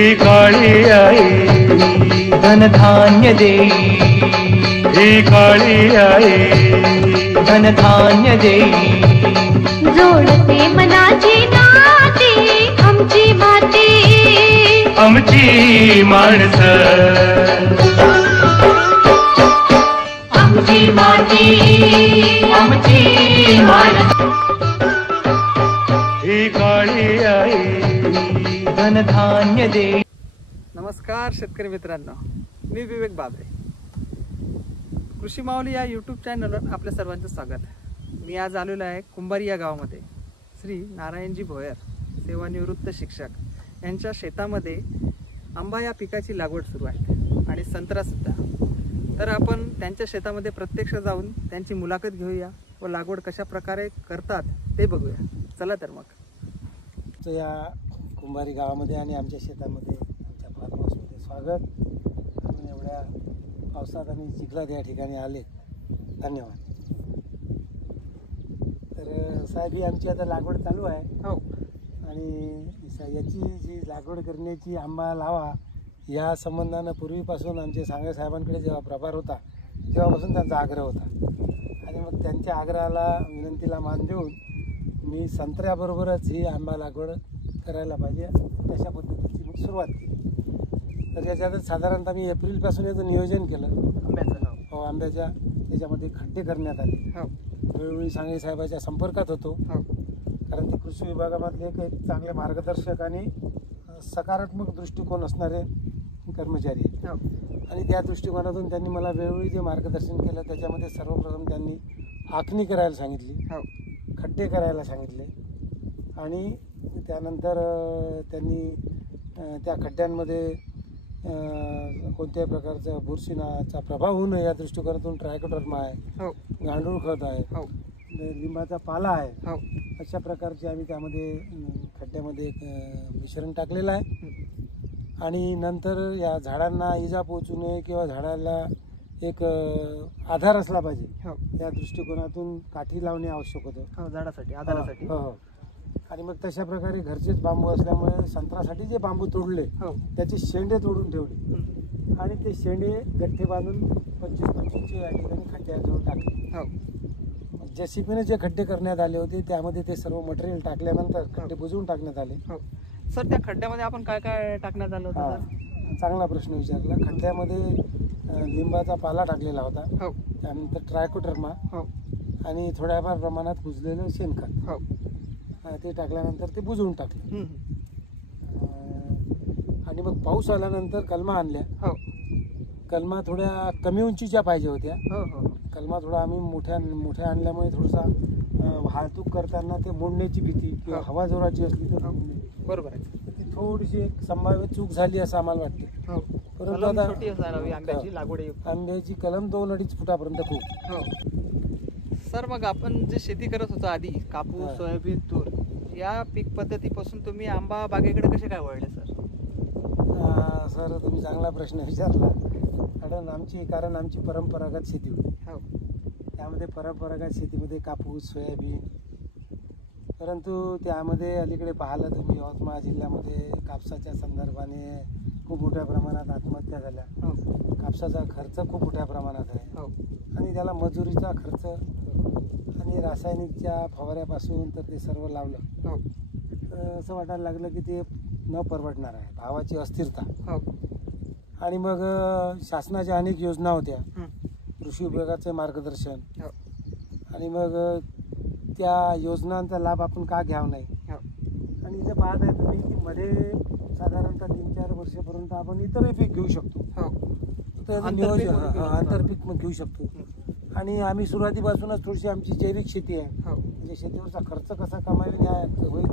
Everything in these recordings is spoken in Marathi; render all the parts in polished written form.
ही काळी आई धनधान्य देई, ही काळी आई धनधान्य देई, जोडते मनाची नाती आमची माती, आमची माणसं, आमची माती, आमची माणसं. ही काळी आई धनधान्य देई. नमस्कार शेतकरी मित्रांनो, मी विवेक बाबरे. कृषी माऊली या यूट्यूब चॅनलवर आपल्या सर्वांचं स्वागत. मी आज आलेलो आहे कुंभारी या गावामध्ये. श्री नारायणजी भोयर सेवानिवृत्त शिक्षक यांच्या शेतामध्ये आंबा या पिकाची लागवड सुरू आहे आणि संत्रासुद्धा. तर आपण त्यांच्या शेतामध्ये प्रत्यक्ष जाऊन त्यांची मुलाखत घेऊया व लागवड कशा प्रकारे करतात ते बघूया. चला तर मग. या कुंभारी गावामध्ये आणि आमच्या शेतामध्ये आमच्या फार्म हाऊसमध्ये स्वागत. आपण एवढ्या पावसात आणि चिखलात या ठिकाणी आले, धन्यवाद. तर साहेब, ही आमची आता लागवड चालू आहे. हो. आणि याची जी लागवड करण्याची आंबा लावा या संबंधानं पूर्वीपासून आमचे सांगे साहेबांकडे जेव्हा प्रभार होता तेव्हापासून त्यांचा आग्रह होता. आणि मग त्यांच्या आग्रहाला विनंतीला मान देऊन मी संत्र्याबरोबरच ही आंबा लागवड करायला पाहिजे तशा पद्धतीची मग सुरुवात केली. तर याच्यातच साधारणतः मी एप्रिलपासून याचं नियोजन केलं. आंब्याचं नाव. हो, आंब्याच्या त्याच्यामध्ये खड्डे करण्यात आले. हो. वेळोवेळी सांगे साहेबाच्या संपर्कात होतो. हो. कारण ते कृषी विभागामधले एक चांगले मार्गदर्शक आणि सकारात्मक दृष्टिकोन असणारे कर्मचारी आहेत. हो. आणि त्या दृष्टिकोनातून त्यांनी मला वेळोवेळी जे मार्गदर्शन केलं त्याच्यामध्ये सर्वप्रथम त्यांनी आखणी करायला सांगितली. हो. खड्डे करायला सांगितले आणि त्यानंतर त्यांनी त्या खड्ड्यांमध्ये कोणत्याही प्रकारचा बुरशीनाचा प्रभाव होऊ नये या दृष्टिकोनातून ट्रायकोडर्मा आहे. हो. गांडूळ खत आहे. हो. लिंबाचा पाला आहे. हो. अशा प्रकारचे आम्ही त्यामध्ये खड्ड्यामध्ये एक मिश्रण टाकलेलं आहे. आणि नंतर या झाडांना इजा पोहोचू नये किंवा झाडाला एक आधार असला पाहिजे. हो. या दृष्टिकोनातून काठी लावणे आवश्यक होतं. हो, झाडासाठी आधारासाठी. हो. हो. आणि मग तशा प्रकारे घरचेच बांबू असल्यामुळे संत्रासाठी जे बांबू तोडले हो. त्याचे शेंडे तोडून ठेवले आणि ते शेंडे गठ्ठे बांधून 25-25 या ठिकाणी खड्ड्याजवळ टाकले. हो. जेसीबीने जे खड्डे करण्यात आले होते त्यामध्ये ते सर्व मटेरियल टाकल्यानंतर खड्डे बुजवून टाकण्यात आले. हो. सर, त्या खड्ड्यामध्ये आपण काय काय टाकण्यात आलं होतं? हा, चांगला प्रश्न विचारला. खड्ड्यामध्ये लिंबाचा पाला टाकलेला होता. हो. त्यानंतर ट्रायकोडर्मा. हो. आणि थोड्याफार प्रमाणात कुजलेलं शेणखत. हो. ते टाकल्यानंतर ते बुजवून टाकले. आणि मग पाऊस आल्यानंतर कलमा आणल्या. हो. कलमा थोड्या कमी उंचीच्या पाहिजे होत्या. हो. हो. कलमा थोडा आम्ही मोठ्या आणल्यामुळे थोडासा वाहतूक करताना ते मोडण्याची भीती किंवा हवा जोराची असली तर बरोबर आहे. ती थोडीशी एक संभाव्य चूक झाली असं आम्हाला वाटते. हो. परंतु आता छोटी असायला हवी आंब्याची लागवड. आंब्याची कलम 2-2.5 फुटापर्यंत खूप. हो. सर, मग आपण जे शेती करत होतो आधी कापूस, सोयाबीन, तूर या पीक पद्धतीपासून तुम्ही आंबा बागेकडे कसे काय वळले सर? सर, तुम्ही चांगला प्रश्न विचारला. कारण आमची परंपरागत शेती होती. हो. त्यामध्ये परंपरागत शेतीमध्ये कापूस, सोयाबीन. परंतु त्यामध्ये अलीकडे पाहिलं तुम्ही यवतमाळ जिल्ह्यामध्ये कापसाच्या संदर्भाने खूप मोठ्या प्रमाणात आत्महत्या झाल्या. हो. कापसाचा खर्च खूप मोठ्या प्रमाणात आहे. हो. आणि त्याला मजुरीचा खर्च आणि रासायनिकच्या फवाऱ्यापासून तर ते सर्व लावलं. हो. असं वाटायला लागलं की ते न परवडणार आहे. भावाची अस्थिरता. हो. आणि मग शासनाच्या अनेक योजना होत्या, कृषी विभागाचे मार्गदर्शन. हो. आणि मग त्या योजनांचा लाभ आपण का घ्यावा नाही. हो. आणि इथे पाहत आहे तुम्ही की मध्ये साधारणतः 3-4 वर्षापर्यंत आपण इतरही पीक घेऊ शकतो. हो. तर नियोजन आंतरपीक मग घेऊ शकतो. आणि आम्ही सुरुवातीपासूनच थोडीशी आमची जैविक शेती आहे. हो. म्हणजे शेतीवरचा खर्च कसा कमावी होईल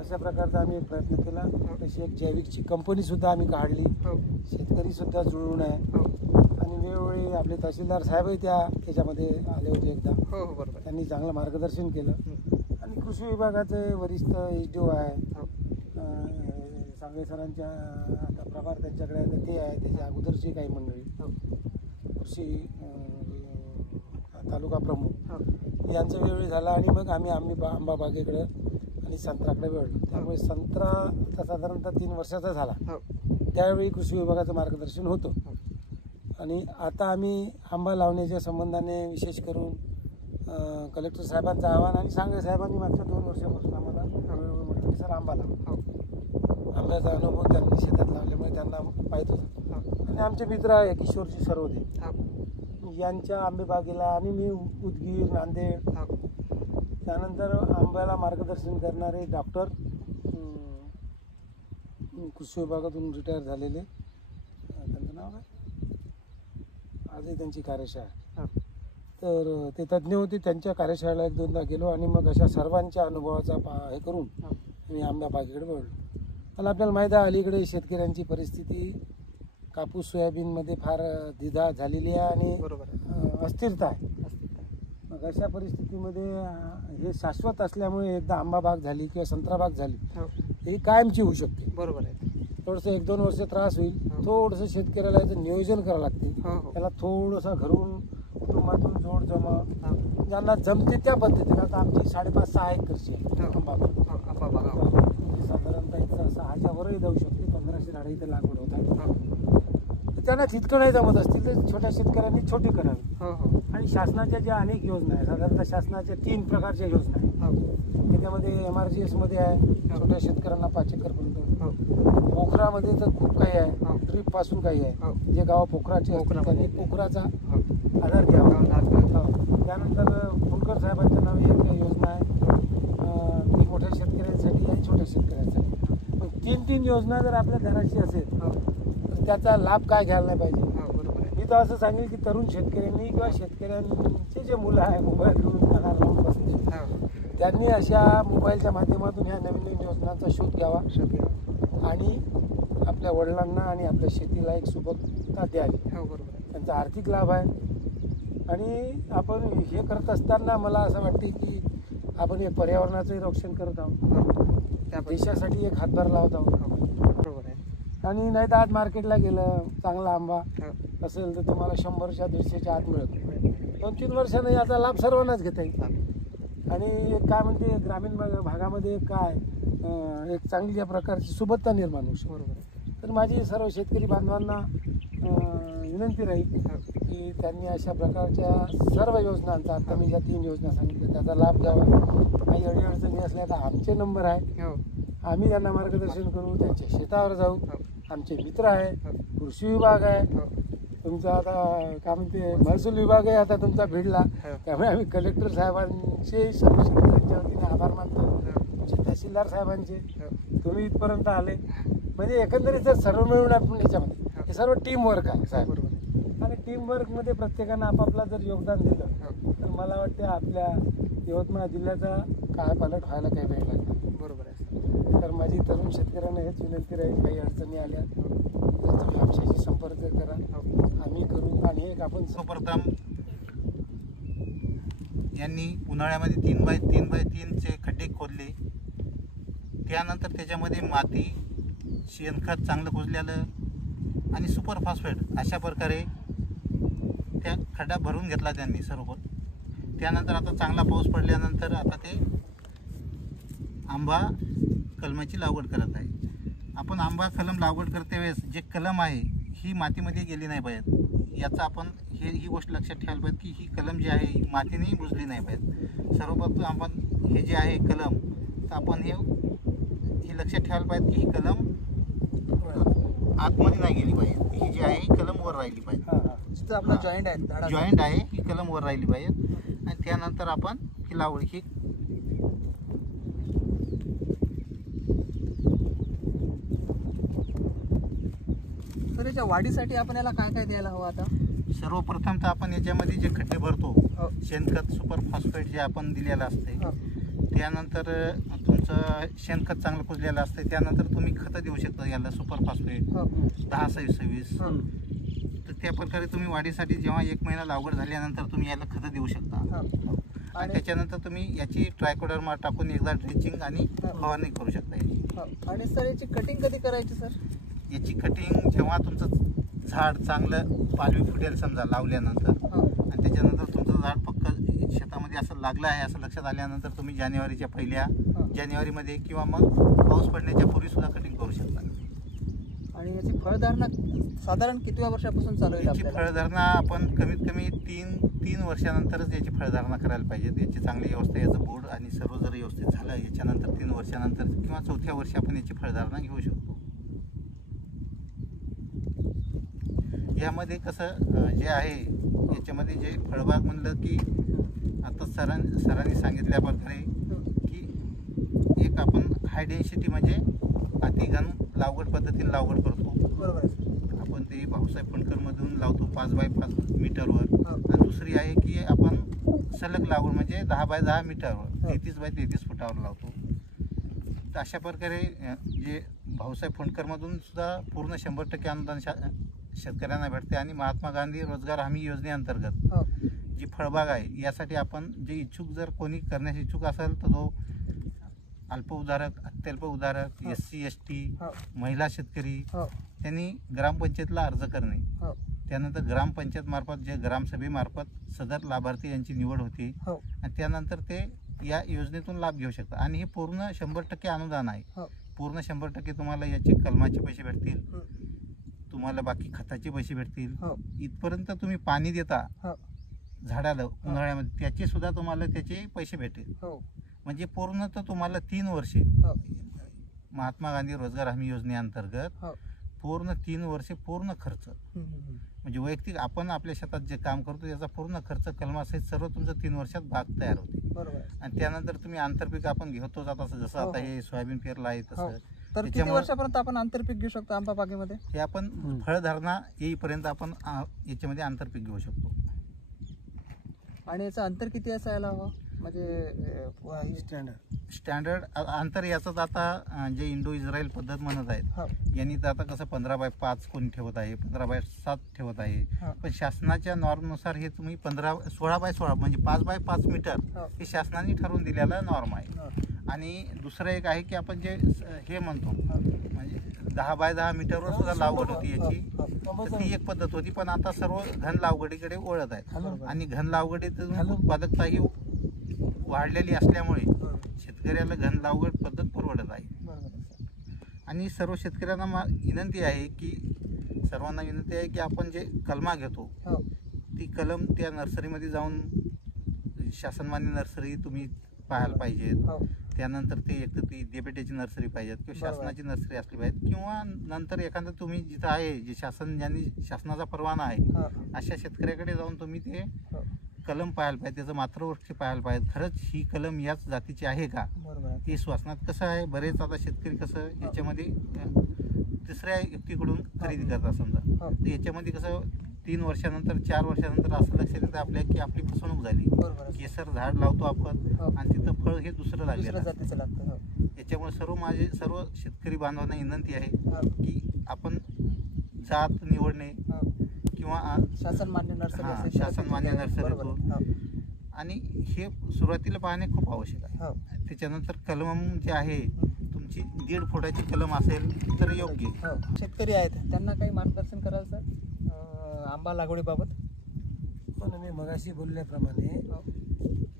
अशा प्रकारचा आम्ही एक प्रयत्न केला. तशी एक जैविकची कंपनी सुद्धा आम्ही काढली. हो. शेतकरी सुद्धा जुळून आहे. हो. आणि वेळोवेळी आपले तहसीलदार साहेबही त्याच्यामध्ये आले होते एकदा. हो. हो. बरोबर. त्यांनी चांगलं मार्गदर्शन केलं. आणि कृषी विभागाचे वरिष्ठ HDO आहे, सांगळे सरांच्या आता प्रभार त्यांच्याकडे आहे, ते आहे. त्याच्या अगोदरची काही मंडळी, कृषी तालुका प्रमुख यांचा वेळ झाला. आणि मग आम्ही आंबा बागेकडे आणि संत्र्याकडे वळलो. त्यामुळे संत्रा आता साधारणतः 3 वर्षाचा झाला. हो त्यावेळी कृषी विभागाचं मार्गदर्शन होतं. आणि आता आम्ही आंबा लावण्याच्या संबंधाने विशेष करून कलेक्टर साहेबांचं आव्हान आणि सांगळे साहेबांनी मागच्या 2 वर्षापासून आम्हाला वेळोवेळी म्हटलं की सर आंबा लावा. आंब्याचा अनुभव त्यांनी शेतात लावल्यामुळे त्यांना माहीत होता. आणि आमचे मित्र आहे किशोरजी सरवदे यांच्या आंबेबागेला आणि मी उदगीर नांदेड त्यानंतर आंब्याला मार्गदर्शन करणारे डॉक्टर कृषी विभागातून रिटायर झालेले त्यांचं नाव काय आजही त्यांची कार्यशाळा तर ते तज्ज्ञ होते. त्यांच्या कार्यशाळेला 1-2दा गेलो आणि मग अशा सर्वांच्या अनुभवाचा हे करून मी आंबा बागेकडे वळलो. पण आपल्याला माहीत आहे अलीकडे शेतकऱ्यांची परिस्थिती कापूस सोयाबीनमध्ये फार द्विधा झालेली आहे आणि अस्थिरता आहे. मग अशा परिस्थितीमध्ये हे शाश्वत असल्यामुळे एकदा आंबा बाग झाली किंवा संत्रा बाग झाली ही कायमची होऊ शकते. बरोबर आहे. थोडंसं 1-2 वर्ष त्रास होईल. थोडंसं शेतकऱ्याला याचं नियोजन करावं लागते. त्याला थोडंसं घरून कुटुंबातून जोड जमा ज्यांना जमते त्या पद्धतीने. आता आमची 5.5-6 एकरची आहे आंबा बाग. साधारणतः इथं 6च्या वरही जाऊ शकते. 1500 झाडं इथे लागवड होतात. त्यांना तितकं नाही जमत असतील तर छोट्या शेतकऱ्यांनी छोटी करावी. आणि शासनाच्या ज्या अनेक योजना आहेत साधारणतः शासनाच्या 3 प्रकारच्या योजना आहेत. त्याच्यामध्ये MRGS मध्ये आहे छोट्या शेतकऱ्यांना 5 एकरपर्यंत. पोखरामध्ये तर खूप काही आहे. ड्रीप पासून काही आहे. जे गाव पोखराचे असतात त्यांनी पोखराचा आधार घ्यावा. त्यानंतर फुलकर साहेबांच्या नावे एक योजना आहे ती मोठ्या शेतकऱ्यांसाठी आणि छोट्या शेतकऱ्यांसाठी. पण 3 योजना जर आपल्या घराची असेल तर त्याचा लाभ काय घ्यायला नाही पाहिजे. मी तर असं सांगेल की तरुण शेतकऱ्यांनी किंवा शेतकऱ्यांचे जे मुलं आहे मोबाईल घेऊन कानाला लावून बसले त्यांनी अशा मोबाईलच्या माध्यमातून ह्या नवीन योजनांचा शोध घ्यावा आणि आपल्या वडिलांना आणि आपल्या शेतीला एक सुबकता द्यावी. त्यांचा आर्थिक लाभ आहे. आणि आपण हे करत असताना मला असं वाटते की आपण हे पर्यावरणाचंही रक्षण करत आहोत. त्या देशासाठी एक हातभार लावत आहोत. बरोबर आहे. आणि नाही तर आज मार्केटला गेलं चांगला आंबा असेल तर तुम्हाला 100च्या 150च्या आत मिळत. 2-3 वर्षांनी याचा लाभ सर्वांनाच घेता येईल. आणि एक काय म्हणते ग्रामीण भागामध्ये काय एक चांगल्या प्रकारची सुबत्ता निर्माण होऊ शकते. बरोबर. तर माझी सर्व शेतकरी बांधवांना विनंती राहील की त्यांनी अशा प्रकारच्या सर्व योजनांचा आता मी ज्या 3 योजना सांगितल्या त्याचा लाभ घ्यावा. काही अडीअडचणी असल्या तर आमचे नंबर आहे. आम्ही त्यांना मार्गदर्शन करू. त्यांच्या शेतावर जाऊ. आमचे मित्र आहे. कृषी विभाग आहे तुमचा. आता काय म्हणते महसूल विभाग आहे आता तुमचा भिडला. त्यामुळे आम्ही कलेक्टर साहेबांचे सर्व शेतकऱ्यांच्या वतीने आभार मानतो. तुमचे तहसीलदार साहेबांचे तुम्ही इथपर्यंत आले. म्हणजे एकंदरीत जर सर्व मिळून आपण याच्यामध्ये हे सर्व टीम वर्क आहे साहेब. आणि टीम वर्कमध्ये प्रत्येकानं आपापला जर योगदान दिलं तर मला वाटते आपल्या यवतमाळ जिल्ह्याचा कायापालट व्हायला काही वेळ लागला. बरोबर आहे. तर माझी तरुण शेतकऱ्यांना हेच विनंती राहील काही अडचणी आल्या तर तुम्ही आमच्याशी संपर्क करा. आम्ही करू. आणि एक आपण सर्वप्रथम यांनी उन्हाळ्यामध्ये 3x3x3चे खड्डे खोदले. त्यानंतर त्याच्यामध्ये माती शेणखत चांगलं कुजलेलं आणि सुपर फॉस्फेट अशा प्रकारे त्या खड्डा भरून घेतला त्यांनी सर्व. त्यानंतर आता चांगला पाऊस पडल्यानंतर आता ते आंबा कलमाची लागवड करत आहे. आपण आंबा कलम लागवड करते वेळेस जे कलम आहे ही मातीमध्ये गेली नाही पाहिजे. याचा आपण ही गोष्ट लक्षात ठेवायला पाहिजे की ही कलम जी आहे ही मातीनेही बुजली नाही पाहिजे. सर्वप्रथम आपण हे जे आहे कलम तर आपण हे लक्षात ठेवायला पाहिजे की ही कलम आतमध्ये नाही गेली पाहिजे. ही जी आहे ही कलम वर राहिली पाहिजे. जिथं आपला जॉईंट आहे ही कलम वर राहिली पाहिजे. आणि त्यानंतर आपण ही लागवड ही तर याच्या वाढीसाठी आपण याला काय काय द्यायला हवं. आता सर्वप्रथम तर आपण याच्यामध्ये जे खड्डे भरतो शेणखत सुपर फॉस्फेट जे आपण दिलेलं असते. त्यानंतर तुमचं शेणखत चांगलं कुजलेलं असतं. त्यानंतर तुम्ही खतं देऊ शकता याला सुपर फॉस्फेट 10-26. तर त्या प्रकारे तुम्ही वाढीसाठी जेव्हा 1 महिना लागवड झाल्यानंतर तुम्ही याला खतं देऊ शकता. आणि त्याच्यानंतर तुम्ही याची ट्रायकोडर्मा टाकून एकदा ड्रिचिंग आणि फवारणी करू शकता. आणि सर याची कटिंग कधी करायची सर. याची कटिंग जेव्हा तुमचं झाड चांगलं पालवी फुटेल समजा लावल्यानंतर आणि त्याच्यानंतर तुमचं झाड पक्क शेतामध्ये असं लागलं आहे असं लक्षात आल्यानंतर तुम्ही जानेवारीच्या पहिल्या जानेवारीमध्ये किंवा मग पाऊस पडण्याच्या पूर्वी सुद्धा कटिंग करू शकता. आणि याची फळधारणा साधारण किती वर्षापासून चालू आहे याची आपल्याला? फळधारणा आपण कमीत कमी तीन वर्षानंतरच याची फळधारणा करायला पाहिजे. याची चांगली व्यवस्था, याचं बोर्ड आणि सर्व जर व्यवस्थित झालं याच्यानंतर 3 वर्षानंतर किंवा 4थ्या वर्षी आपण याची फळधारणा घेऊ शकतो. यामध्ये कसं जे आहे याच्यामध्ये जे फळबाग म्हणलं की आता सरांनी सांगितल्या प्रकारे की एक आपण हाय डेन्सिटी म्हणजे अतिघन लागवड पद्धतीने लागवड करतो. बरोबर आहे. आपण ते भाऊसाहेब फणकरमधून लावतो 5 बाय 5 मीटरवर. आणि दुसरी आहे की आपण सलग लागवड म्हणजे 10 बाय 10 मीटरवर 33 बाय 33 फुटावर लावतो. तर अशा प्रकारे जे भाऊसाहेब फणकरमधून सुद्धा पूर्ण 100% अनुदान शेतकऱ्यांना भेटते. आणि महात्मा गांधी रोजगार हमी योजनेअंतर्गत जी फळबाग आहे यासाठी आपण जे इच्छुक जर कोणी करण्यास इच्छुक असेल तर तो अल्प उधारक, अत्यल्प उधारक, SC ST, महिला शेतकरी त्यांनी ग्रामपंचायतला अर्ज करणे. त्यानंतर ग्रामपंचायत मार्फत जे ग्रामसभेमार्फत सदर लाभार्थी यांची निवड होते आणि त्यानंतर ते या योजनेतून लाभ घेऊ शकतात. आणि हे पूर्ण 100% अनुदान आहे. पूर्ण 100% तुम्हाला याचे कलमाचे पैसे भेटतील, तुम्हाला बाकी खताचे पैसे भेटतील. इथपर्यंत तुम्ही पाणी देता झाडाला उन्हाळ्यामध्ये त्याचे सुद्धा तुम्हाला त्याचे पैसे भेटेल. म्हणजे पूर्ण तर तुम्हाला 3 वर्षे महात्मा गांधी रोजगार हमी योजनेअंतर्गत पूर्ण 3 वर्षे पूर्ण खर्च म्हणजे वैयक्तिक आपण आपल्या शेतात जे काम करतो याचा पूर्ण खर्च कलमासहित सर्व तुमचं 3 वर्षात बाग तयार होते. बरोबर. आणि त्यानंतर तुम्ही आंतरपीक आपण घेतो जात असं जसं आता हे सोयाबीन पेरलं आहे तसं. तर किती वर्षापर्यंत आपण आंतरपीक घेऊ शकतो आंबा बागेमध्ये? हे आपण फळधारणा येईपर्यंत आपण याच्यामध्ये आंतरपीक घेऊ शकतो. आणि याचं अंतर किती असायला हवं म्हणजे स्टँडर्ड अंतर याचं आता जे इंडो इस्रायल पद्धत म्हणत आहेत यांनी तर आता कसं 15 बाय 5 कोणी ठेवत आहे, 15 बाय 7 ठेवत आहे. पण शासनाच्या नॉर्मनुसार हे तुम्ही 16 बाय 16 म्हणजे 5 बाय 5 मीटर हे शासनाने ठरवून दिलेला नॉर्म आहे. आणि दुसरं एक आहे की आपण जे हे म्हणतो म्हणजे 10 बाय 10 मीटरवर सुद्धा लागवड होती याची, तर ती एक पद्धत होती. पण आता सर्व घन लागवडीकडे वळत आहेत. आणि घन लागवडीतून उत्पादकताही वाढलेली असल्यामुळे शेतकऱ्याला घन लागवड पद्धत परवडत आहे. आणि सर्व शेतकऱ्यांना विनंती आहे की सर्वांना विनंती आहे की आपण जे कलमा घेतो ती कलम त्या नर्सरीमध्ये जाऊन शासनमान्य नर्सरी तुम्ही पाहायला पाहिजेत. त्यानंतर ते एक तर ती देपेट्याची नर्सरी पाहिजेत किंवा शासनाची नर्सरी असली पाहिजे. किंवा नंतर एखादं तुम्ही जिथं आहे जे ज्यांनी शासनाचा परवाना आहे अशा शेतकऱ्याकडे जाऊन तुम्ही ते कलम पाहायला पाहिजे, त्याचं मातृवृक्ष पाहायला पाहिजे. खरंच ही कलम याच जातीची आहे का हे श्वासनात कसं आहे. बरेच आता शेतकरी कसं याच्यामध्ये तिसऱ्या व्यक्तीकडून खरेदी करतात समजा, तर याच्यामध्ये कसं 3 वर्षानंतर 4 वर्षानंतर असं लक्षात येतं आपल्या की आपली फसवणूक झाली. केसर झाड लावतो आपण आणि तिथं फळ हे दुसरं लागलेलं लागतं. याच्यामुळे सर्व शेतकरी बांधवांना विनंती आहे की आपण जात निवडणे किंवा शासनमान्य नर्सरी आणि हे सुरुवातीला पाहणे खूप आवश्यक आहे. त्याच्यानंतर कलम जे आहे तुमची 1.5 फुटाची कलम असेल तर योग्य. शेतकरी आहेत त्यांना काही मार्गदर्शन कराल सर आंबा लागवडीबाबत? पण मी मगाशी बोलल्याप्रमाणे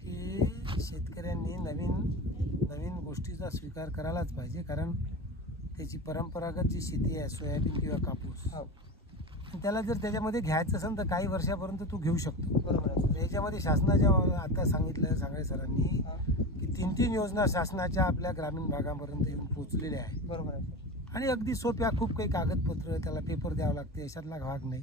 की शेतकऱ्यांनी नवीन गोष्टीचा स्वीकार करायलाच पाहिजे. कारण त्याची परंपरागत जी शेती आहे सोयाबीन किंवा कापूस त्याला जर त्याच्यामध्ये घ्यायचं असेल तर काही वर्षापर्यंत तू घेऊ शकतो. बरोबर. याच्यामध्ये शासनाच्या आता सांगितलं सांगाय सरांनी की 3 योजना शासनाच्या आपल्या ग्रामीण भागापर्यंत येऊन पोहोचलेल्या आहेत. बरोबर आहे. आणि अगदी सोप्या खूप काही कागदपत्र त्याला पेपर द्यावं लागते याच्यातला भाग नाही.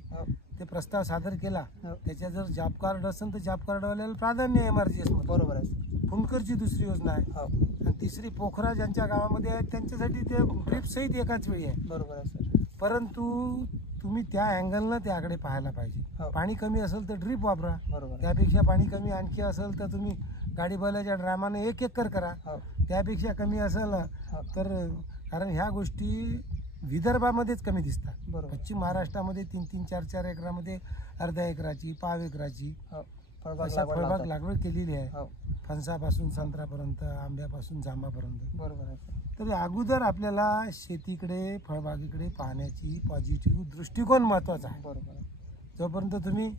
ते प्रस्ताव सादर केला त्याच्या जर जॉब कार्ड असेल तर जॉब कार्डवाल्याला प्राधान्य MRGS मध्ये. बरोबर आहे. फुंडकरची दुसरी योजना आहे आणि तिसरी पोखरा ज्यांच्या गावामध्ये आहे त्यांच्यासाठी ते ड्रीप सहित एकाच वेळी आहे. बरोबर आहे. परंतु तुम्ही त्या अँगलनं त्याकडे पाहायला पाहिजे. पाणी कमी असेल तर ड्रीप वापरा, त्यापेक्षा पाणी कमी आणखी असेल तर तुम्ही गाडी बैलाच्या ड्रामाने 1 एकर करा. त्यापेक्षा कमी असेल तर कारण ह्या गोष्टी विदर्भामध्येच कमी दिसतात. पश्चिम महाराष्ट्रामध्ये 3-3, 4-4 एकरामध्ये अर्ध्या एकराची, पाव एकराची अशा फळबाग लागवड केलेली आहे. फणसापासून संत्र्यापर्यंत, आंब्यापासून जांबापर्यंत. बरोबर आहे. तरी अगोदर आपल्याला शेतीकडे फळबागेकडे पाहण्याची पॉझिटिव्ह दृष्टिकोन महत्त्वाचा आहे. बरोबर. जोपर्यंत तुम्ही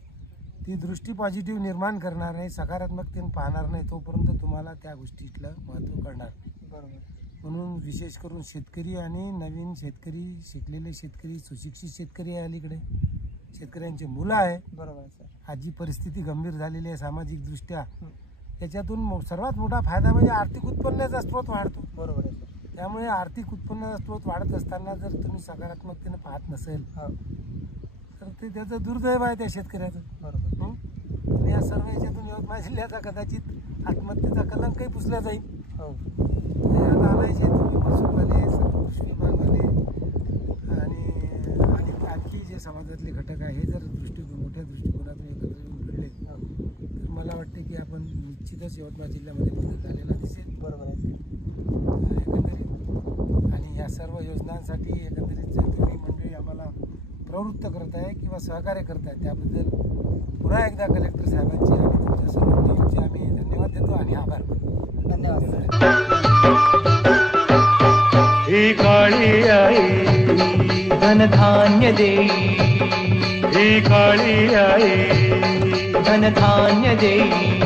ती दृष्टी पॉझिटिव्ह निर्माण करणार नाही, सकारात्मकतेने पाहणार नाही, तोपर्यंत तुम्हाला त्या गोष्टीतलं महत्त्व कळणार नाही. बरोबर. म्हणून विशेष करून शेतकरी आणि नवीन शेतकरी, शिकलेले शेतकरी, सुशिक्षित शेतकरी आहे, अलीकडे शेतकऱ्यांचे मुलं आहे. बरोबर आहे सर. आज जी परिस्थिती गंभीर झालेली आहे सामाजिक दृष्ट्या, त्याच्यातून सर्वात मोठा फायदा म्हणजे आर्थिक उत्पन्नाचा स्रोत वाढतो. बरोबर आहे सर. त्यामुळे आर्थिक उत्पन्नाचा स्रोत वाढत असताना जर तुम्ही सकारात्मकतेने पाहत नसेल तर ते त्याचं दुर्दैव आहे त्या शेतकऱ्याचं. बरोबर. आणि या सर्व याच्यातून यवतमाळ जिल्ह्याचा कदाचित आत्महत्येचा कलंकही पुसला जाईल. हो. आता आणायचे तुम्ही महसूलवाले, सर्व कृषी विभागवाले आणि आणखी जे समाजातले घटक आहे, हे जर मोठ्या दृष्टिकोनातून एकत्र येऊन घडले तर मला वाटते की आपण निश्चितच यवतमाळ जिल्ह्यामध्ये बदल झालेला दिसेल. बरोबर आहे. एकंदरीत आणि या सर्व योजनांसाठी एकंदरीत जे तुम्ही मंडळी आम्हाला प्रवृत्त करत आहे किंवा सहकार्य करत आहे त्याबद्दल पुन्हा एकदा कलेक्टर साहेबांचे आणि तुमच्या सर्व टीमचे आम्ही धन्यवाद देतो आणि आभार मानतो. धन्यवाद सर. ही काळी आई धन धान्य देई, ही काळी आई धन धान्य देई.